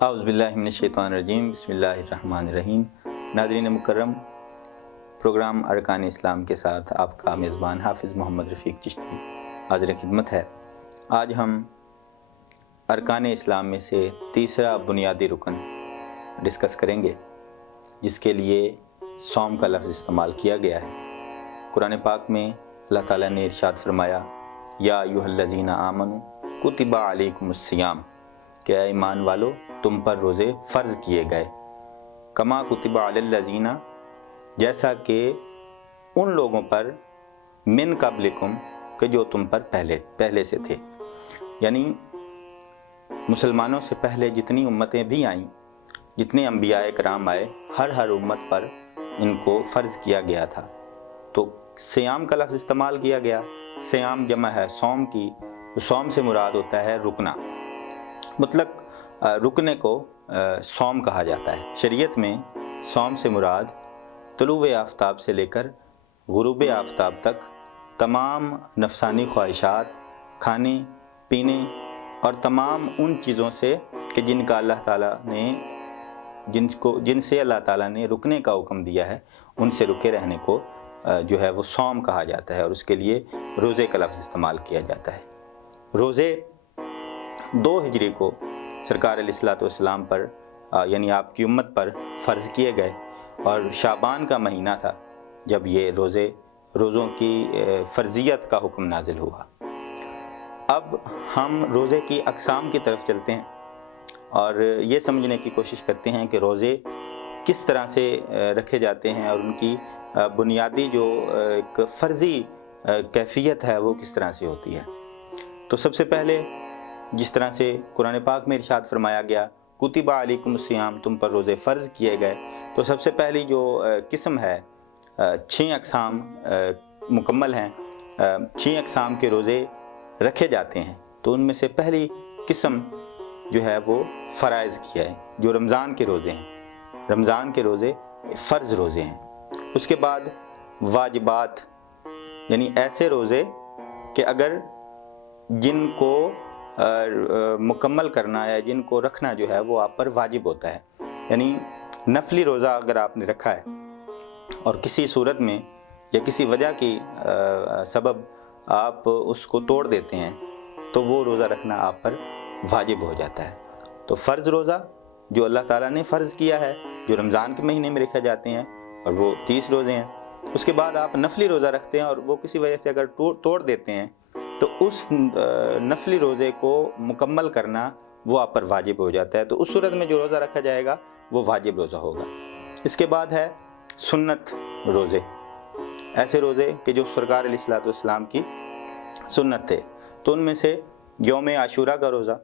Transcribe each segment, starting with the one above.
اعوذ باللہ من الشیطان الرجیم، بسم اللہ الرحمن الرحیم۔ ناظرین مکرم، پروگرام ارکان اسلام کے ساتھ آپ کا میزبان حافظ محمد رفیق چشتی حاضر خدمت ہے۔ آج ہم ارکان اسلام میں سے تیسرا بنیادی رکن ڈسکس کریں گے، جس کے لیے صوم کا لفظ استعمال کیا گیا ہے۔ قرآن پاک میں اللہ تعالیٰ نے ارشاد فرمایا، یا ایھا الذین آمنوا کتب علیکم الصیام، کہ اے ایمان والو تم پر روزے فرض کیے گئے، کما کتب علی الذین، جیسا کہ ان لوگوں پر من قبلکم، کہ جو تم پر پہلے سے تھے، یعنی مسلمانوں سے پہلے جتنی امتیں بھی آئیں، جتنے انبیاء کرام آئے، ہر امت پر ان کو فرض کیا گیا تھا۔ تو صیام کا لفظ استعمال کیا گیا۔ صیام جمع ہے صوم کی، صوم سے مراد ہوتا ہے رکنا، مطلق رکنے کو صوم کہا جاتا ہے۔ شریعت میں صوم سے مراد طلوع آفتاب سے لے کر غروب آفتاب تک تمام نفسانی خواہشات، کھانے پینے اور تمام ان چیزوں سے کہ جن سے اللہ تعالیٰ نے رکنے کا حکم دیا ہے، ان سے رکے رہنے کو جو ہے وہ صوم کہا جاتا ہے، اور اس کے لیے روزے کا لفظ استعمال کیا جاتا ہے۔ روزے 2 ہجری کو سرکار علیہ الصلوۃ والسلام پر یعنی آپ کی امت پر فرض کیے گئے، اور شعبان کا مہینہ تھا جب یہ روزوں کی فرضیت کا حکم نازل ہوا۔ اب ہم روزے کی اقسام کی طرف چلتے ہیں اور یہ سمجھنے کی کوشش کرتے ہیں کہ روزے کس طرح سے رکھے جاتے ہیں، اور ان کی بنیادی جو ایک فرضی کیفیت ہے وہ کس طرح سے ہوتی ہے۔ تو سب سے پہلے جس طرح سے قرآن پاک میں ارشاد فرمایا گیا، کتب علیکم الصیام، تم پر روزے فرض کیے گئے، تو سب سے پہلی جو قسم ہے، 6 اقسام مکمل ہیں، 6 اقسام کے روزے رکھے جاتے ہیں۔ تو ان میں سے پہلی قسم جو ہے وہ فرائض کی ہے، جو رمضان کے روزے ہیں۔ رمضان کے روزے فرض روزے ہیں۔ اس کے بعد واجبات، یعنی ایسے روزے کہ اگر جن کو مکمل کرنا یا جن کو رکھنا جو ہے وہ آپ پر واجب ہوتا ہے، یعنی نفلی روزہ اگر آپ نے رکھا ہے اور کسی صورت میں یا کسی وجہ کی سبب آپ اس کو توڑ دیتے ہیں تو وہ روزہ رکھنا آپ پر واجب ہو جاتا ہے۔ تو فرض روزہ جو اللہ تعالیٰ نے فرض کیا ہے، جو رمضان کے مہینے میں رکھے جاتے ہیں، اور وہ 30 روزے ہیں۔ اس کے بعد آپ نفلی روزہ رکھتے ہیں اور وہ کسی وجہ سے اگر توڑ دیتے ہیں تو اس نفلی روزے کو مکمل کرنا وہ آپ پر واجب ہو جاتا ہے۔ تو اس صورت میں جو روزہ رکھا جائے گا وہ واجب روزہ ہوگا۔ اس کے بعد ہے سنت روزے، ایسے روزے کہ جو سرکار علیہ الصلوۃ والسلام کی سنت تھے۔ تو ان میں سے یوم عاشورہ کا روزہ،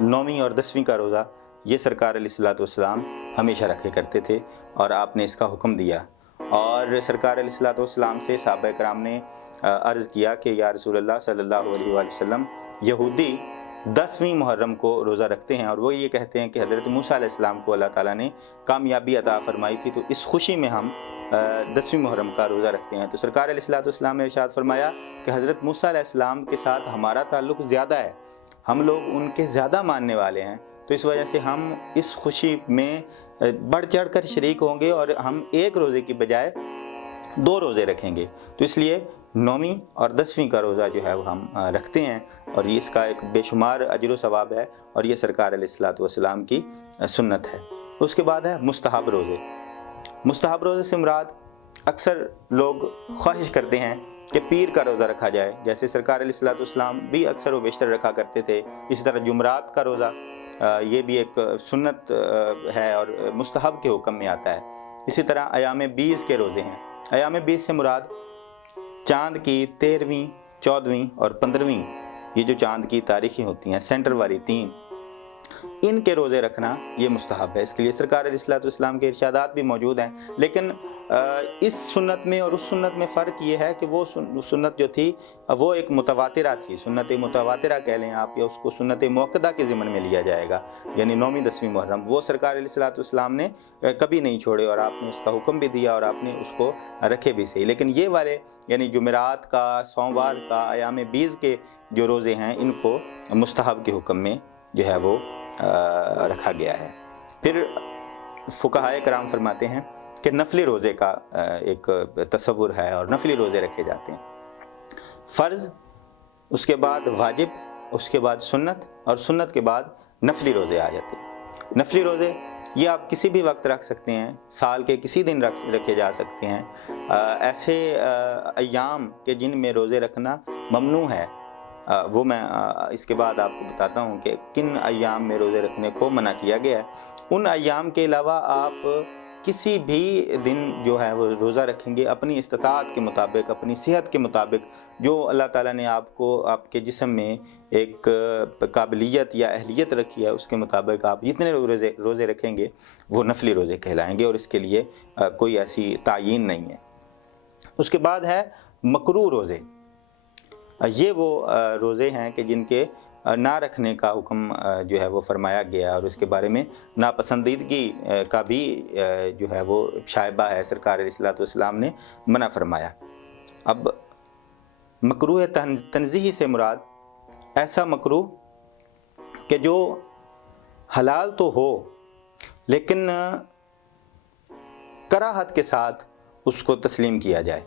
9ویں اور 10ویں کا روزہ، یہ سرکار علیہ الصلوۃ والسلام ہمیشہ رکھے کرتے تھے، اور آپ نے اس کا حکم دیا۔ اور سرکار علیہ الصلوۃ والسلام سے صحابہ کرام نے عرض کیا کہ یا رسول اللہ صلی اللہ علیہ وآلہ وسلم، یہودی 10ویں محرم کو روزہ رکھتے ہیں، اور وہ یہ کہتے ہیں کہ حضرت موسیٰ علیہ السلام کو اللہ تعالیٰ نے کامیابی عطا فرمائی تھی، تو اس خوشی میں ہم 10ویں محرم کا روزہ رکھتے ہیں۔ تو سرکار علیہ الصلوۃ والسلام نے ارشاد فرمایا کہ حضرت موسیٰ علیہ السلام کے ساتھ ہمارا تعلق زیادہ ہے، ہم لوگ ان کے زیادہ ماننے والے ہیں، تو اس وجہ سے ہم اس خوشی میں بڑھ چڑھ کر شریک ہوں گے، اور ہم ایک روزے کی بجائے 2 روزے رکھیں گے۔ تو اس لیے 9ویں اور 10ویں کا روزہ جو ہے وہ ہم رکھتے ہیں، اور یہ اس کا ایک بے شمار اجر و ثواب ہے، اور یہ سرکار علیہ الصلوۃ والسلام کی سنت ہے۔ اس کے بعد ہے مستحب روزے۔ مستحب روزے سے مراد اکثر لوگ خواہش کرتے ہیں کہ پیر کا روزہ رکھا جائے، جیسے سرکار علیہ الصلوۃ والسلام بھی اکثر و بیشتر رکھا کرتے تھے۔ اسی طرح جمعرات کا روزہ، یہ بھی ایک سنت ہے اور مستحب کے حکم میں آتا ہے۔ اسی طرح ایام 20 کے روزے ہیں۔ ایام 20 سے مراد چاند کی 13ویں، 14ویں اور 15ویں، یہ جو چاند کی تاریخیں ہوتی ہیں، سینٹر والی 3، ان کے روزے رکھنا یہ مستحب ہے۔ اس کے لیے سرکار علیہ الصلوۃ والسلام کے ارشادات بھی موجود ہیں، لیکن اس سنت میں اور اس سنت میں فرق یہ ہے کہ وہ سنت جو تھی وہ ایک متواترہ تھی، سنت متواترہ کہہ لیں آپ، یا اس کو سنت موقدہ کے ضمن میں لیا جائے گا، یعنی 9ویں 10ویں محرم، وہ سرکار علیہ الصلوۃ والسلام نے کبھی نہیں چھوڑے، اور آپ نے اس کا حکم بھی دیا اور آپ نے اس کو رکھے بھی صحیح۔ لیکن یہ والے یعنی جمعرات کا، سوموار کا، ایام 20 کے جو روزے ہیں، ان کو مستحب کے حکم میں جو ہے وہ رکھا گیا ہے۔ پھر فقہائے کرام فرماتے ہیں کہ نفلی روزے کا ایک تصور ہے اور نفلی روزے رکھے جاتے ہیں، فرض، اس کے بعد واجب، اس کے بعد سنت، اور سنت کے بعد نفلی روزے آ جاتے ہیں۔ نفلی روزے یہ آپ کسی بھی وقت رکھ سکتے ہیں، سال کے کسی دن رکھے جا سکتے ہیں۔ ایسے ایام کہ جن میں روزے رکھنا ممنوع ہے، وہ میں اس کے بعد آپ کو بتاتا ہوں کہ کن ایام میں روزے رکھنے کو منع کیا گیا ہے۔ ان ایام کے علاوہ آپ کسی بھی دن جو ہے وہ روزہ رکھیں گے اپنی استطاعت کے مطابق، اپنی صحت کے مطابق، جو اللہ تعالیٰ نے آپ کو آپ کے جسم میں ایک قابلیت یا اہلیت رکھی ہے، اس کے مطابق آپ جتنے روزے رکھیں گے وہ نفلی روزے کہلائیں گے، اور اس کے لیے کوئی ایسی تعیین نہیں ہے۔ اس کے بعد ہے مکروہ روزے۔ یہ وہ روزے ہیں کہ جن کے نہ رکھنے کا حکم جو ہے وہ فرمایا گیا، اور اس کے بارے میں ناپسندیدگی کا بھی جو ہے وہ شائبہ ہے، سرکار علیہ الصلوۃ والسلام نے منع فرمایا۔ اب مکروہ تنزیہی سے مراد ایسا مکروہ کہ جو حلال تو ہو لیکن کراہت کے ساتھ اس کو تسلیم کیا جائے۔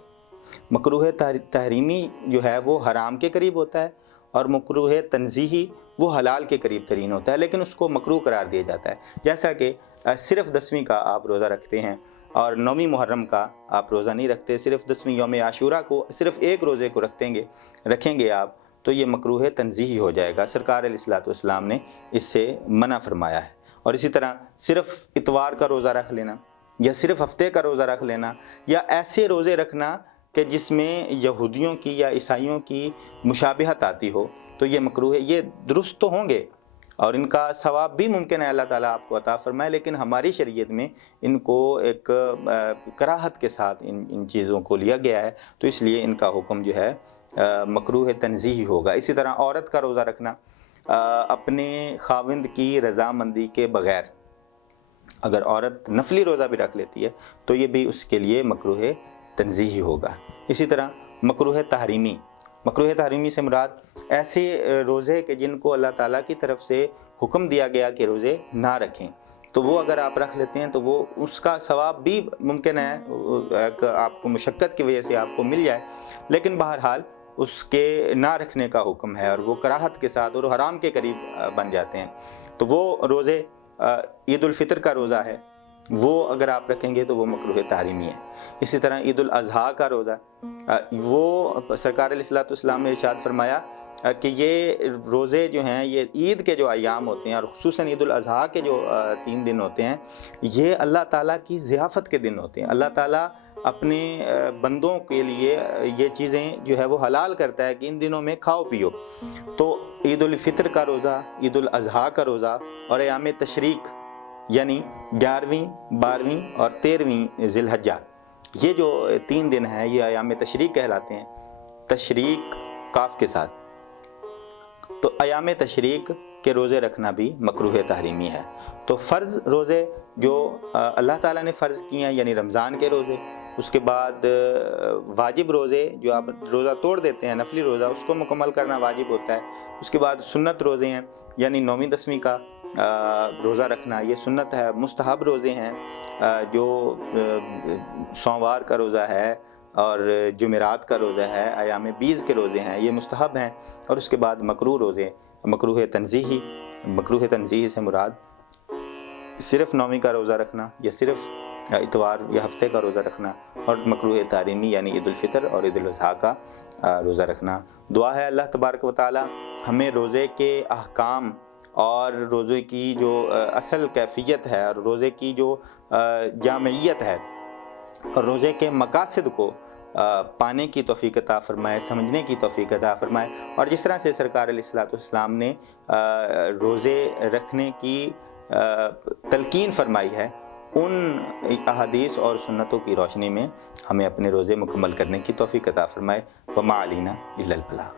مکروہ تحریمی جو ہے وہ حرام کے قریب ہوتا ہے، اور مکروہ تنزیہی وہ حلال کے قریب ترین ہوتا ہے، لیکن اس کو مکروہ قرار دیا جاتا ہے۔ جیسا کہ صرف 10ویں کا آپ روزہ رکھتے ہیں اور 9ویں محرم کا آپ روزہ نہیں رکھتے، صرف 10ویں یوم عاشوراء کو صرف ایک روزے کو رکھیں گے آپ، تو یہ مکروہ تنزیہی ہو جائے گا۔ سرکار علیہ الصلوۃ والسلام نے اس سے منع فرمایا ہے۔ اور اسی طرح صرف اتوار کا روزہ رکھ لینا، یا صرف ہفتے کا روزہ رکھ لینا، یا ایسے روزے رکھنا کہ جس میں یہودیوں کی یا عیسائیوں کی مشابہت آتی ہو، تو یہ مکروہ ہے۔ یہ درست تو ہوں گے اور ان کا ثواب بھی ممکن ہے اللہ تعالیٰ آپ کو عطا فرمائے، لیکن ہماری شریعت میں ان کو ایک کراہت کے ساتھ ان چیزوں کو لیا گیا ہے، تو اس لیے ان کا حکم جو ہے مکروہ تنزیہی ہوگا۔ اسی طرح عورت کا روزہ رکھنا اپنے خاوند کی رضامندی کے بغیر، اگر عورت نفلی روزہ بھی رکھ لیتی ہے تو یہ بھی اس کے لیے مکروہ تنزیہی ہوگا۔ اسی طرح مکروہ تحریمی سے مراد ایسے روزے کہ جن کو اللہ تعالیٰ کی طرف سے حکم دیا گیا کہ روزے نہ رکھیں، تو وہ اگر آپ رکھ لیتے ہیں تو وہ اس کا ثواب بھی ممکن ہے آپ کو مشقت کی وجہ سے آپ کو مل جائے، لیکن بہرحال اس کے نہ رکھنے کا حکم ہے، اور وہ کراہت کے ساتھ اور حرام کے قریب بن جاتے ہیں۔ تو وہ روزے عید الفطر کا روزہ ہے، وہ اگر آپ رکھیں گے تو وہ مکروہ تحریمی ہے۔ اسی طرح عید الاضحیٰ کا روزہ، وہ سرکار علیہ الصلوۃ والسلام نے ارشاد فرمایا کہ یہ روزے جو ہیں یہ عید کے جو ایام ہوتے ہیں، اور خصوصاً عید الاضحیٰ کے جو 3 دن ہوتے ہیں، یہ اللہ تعالیٰ کی ضیافت کے دن ہوتے ہیں۔ اللہ تعالیٰ اپنے بندوں کے لیے یہ چیزیں جو ہے وہ حلال کرتا ہے کہ ان دنوں میں کھاؤ پیو۔ تو عید الفطر کا روزہ، عید الاضحیٰ کا روزہ، اور ایام تشریق یعنی 11ویں، 12ویں اور 13ویں ذی الحجہ، یہ جو 3 دن ہیں یہ ایام تشریق کہلاتے ہیں، تشریق کاف کے ساتھ۔ تو ایام تشریق کے روزے رکھنا بھی مکروہ تحریمی ہے۔ تو فرض روزے جو اللہ تعالیٰ نے فرض کیے ہیں، یعنی رمضان کے روزے، اس کے بعد واجب روزے جو آپ روزہ توڑ دیتے ہیں، نفلی روزہ اس کو مکمل کرنا واجب ہوتا ہے۔ اس کے بعد سنت روزے ہیں، یعنی 9ویں 10ویں کا روزہ رکھنا، یہ سنت ہے۔ مستحب روزے ہیں جو سوموار کا روزہ ہے اور جمعرات کا روزہ ہے، ایام بیز کے روزے ہیں، یہ مستحب ہیں۔ اور اس کے بعد مکروہ روزے، مکروہ تنزیہی سے مراد صرف 9ویں کا روزہ رکھنا، یا صرف اتوار یا ہفتے کا روزہ رکھنا، اور مکروہ تحریمی یعنی عید الفطر اور عید الاضحیٰ کا روزہ رکھنا۔ دعا ہے اللہ تبارک و تعالی ہمیں روزے کے احکام اور روزے کی جو اصل کیفیت ہے، اور روزے کی جو جامعیت ہے، اور روزے کے مقاصد کو پانے کی توفیق عطا فرمائے، سمجھنے کی توفیق عطا فرمائے، اور جس طرح سے سرکار علیہ الصلوۃ والسلام نے روزے رکھنے کی تلقین فرمائی ہے، ان احادیث اور سنتوں کی روشنی میں ہمیں اپنے روزے مکمل کرنے کی توفیق عطا فرمائے۔ وما علینا الا البلاغ۔